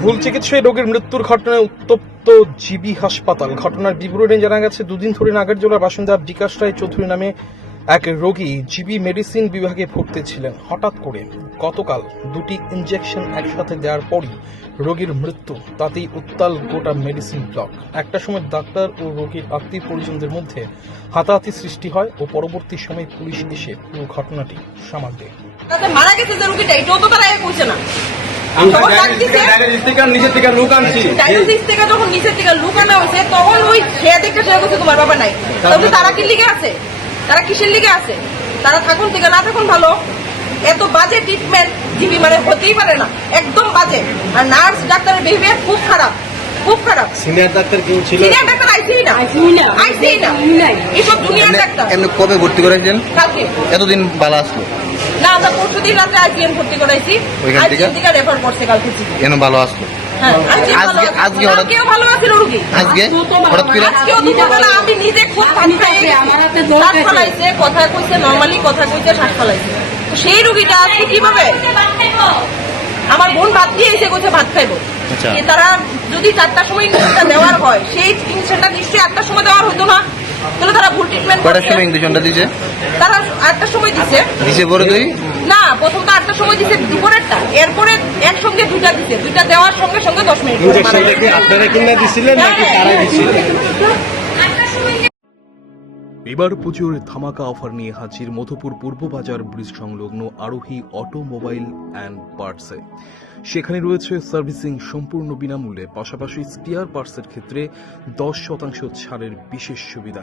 ভুল চিকিৎসায় রোগীর মৃত্যুর ঘটনায় উত্তপ্ত জিবি হাসপাতাল। ঘটনার বিবরণে জানা গেছে, দুদিন ধরে নাগারজোলার বাসিন্দা বিকাশ রায় চৌধুরী নামে এক রোগী জিবি মেডিসিন বিভাগে ভর্তি ছিলেন হঠাৎ করে গতকাল দুটি ইনজেকশন একসাথে দেওয়ার পরই রোগীর মৃত্যু। তাতেই উত্তাল গোটা মেডিসিন ব্লক। একটা সময় ডাক্তার ও রোগীর আত্মীয় পরিজনদের মধ্যে হাতাহাতি সৃষ্টি হয় ও পরবর্তী সময় পুলিশ এসে পুরো ঘটনাটি সামাল দেয়। মারা গেছে যে রুগীটা, এটাও তো তারা না। আমরা তখন ডায়াবেটিস ডাকতেছে, ডায়াবেটিস থেকে নিচের আনছি। থেকে যখন নিচের থেকে লুকানো হয়েছে তখন ওই সে দেখে সে বলছে তোমার বাবা নাই। তবে তারা কি লিগে আছে? তারা কিসের লিগে আছে? তারা থাকুন থেকে না থাকুন ভালো। এত বাজে ট্রিটমেন্ট জিবি মানে হতেই পারে না। একদম বাজে। আর নার্স ডাক্তারের বিহেভিয়ার খুব খারাপ। খুব খারাপ। সিনিয়র ডাক্তার কেউ ছিল? সিনিয়র ডাক্তার আইসিই না। আইসিই না। এইসব জুনিয়র ডাক্তার। এমনি কবে ভর্তি করেছেন? কালকে। এতদিন বালা আসলো। আমরা পরশু দিন রাত্রে আইসিএম ভর্তি করাইছি। ওইখান আইসিএম থেকে? রেফার করছে কালকে ভালো আসলো হ্যাঁ, আমি নিজে খুব কথা কইছে নর্মালি কথা কইছে শ্বাস ফলাইছে। সেই রুগীটা আজকে কীভাবে? আমার বোন ভাত দিয়ে এসে কইছে ভাত খাইবো। আচ্ছা। তারা যদি চারটার সময় ইঞ্জেকশনটা দেওয়ার হয় সেই ইঞ্জেকশনটা নিশ্চয়ই আটটার সময় দেওয়ার হতো না। তাহলে তারা ভুল ট্রিটমেন্ট কটার সময় ইঞ্জেকশনটা দিছে? তারা আটটার সময় দিছে। দিছে পরে তুই না প্রথম তো আটটার সময় দিছে দুপুরেরটা এরপরে একসঙ্গে দুইটা দিছে দুইটা দেওয়ার সঙ্গে সঙ্গে দশ মিনিট। আপনারা কিনা দিছিলেন নাকি তারাই দিছিল এবার পুজোর ধামাকা অফার নিয়ে হাজির মধুপুর পূর্ব বাজার ব্রিজ সংলগ্ন আরোহী অটোমোবাইল অ্যান্ড পার্টসে। সেখানে রয়েছে সার্ভিসিং সম্পূর্ণ বিনামূল্যে পাশাপাশি স্পিয়ার পার্টসের ক্ষেত্রে দশ শতাংশ ছাড়ের বিশেষ সুবিধা।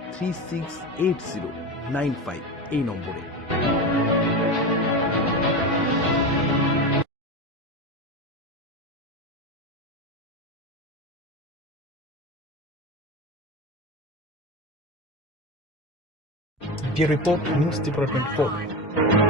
three six eight zero nine five এই নম্বরে report news Tripura twenty four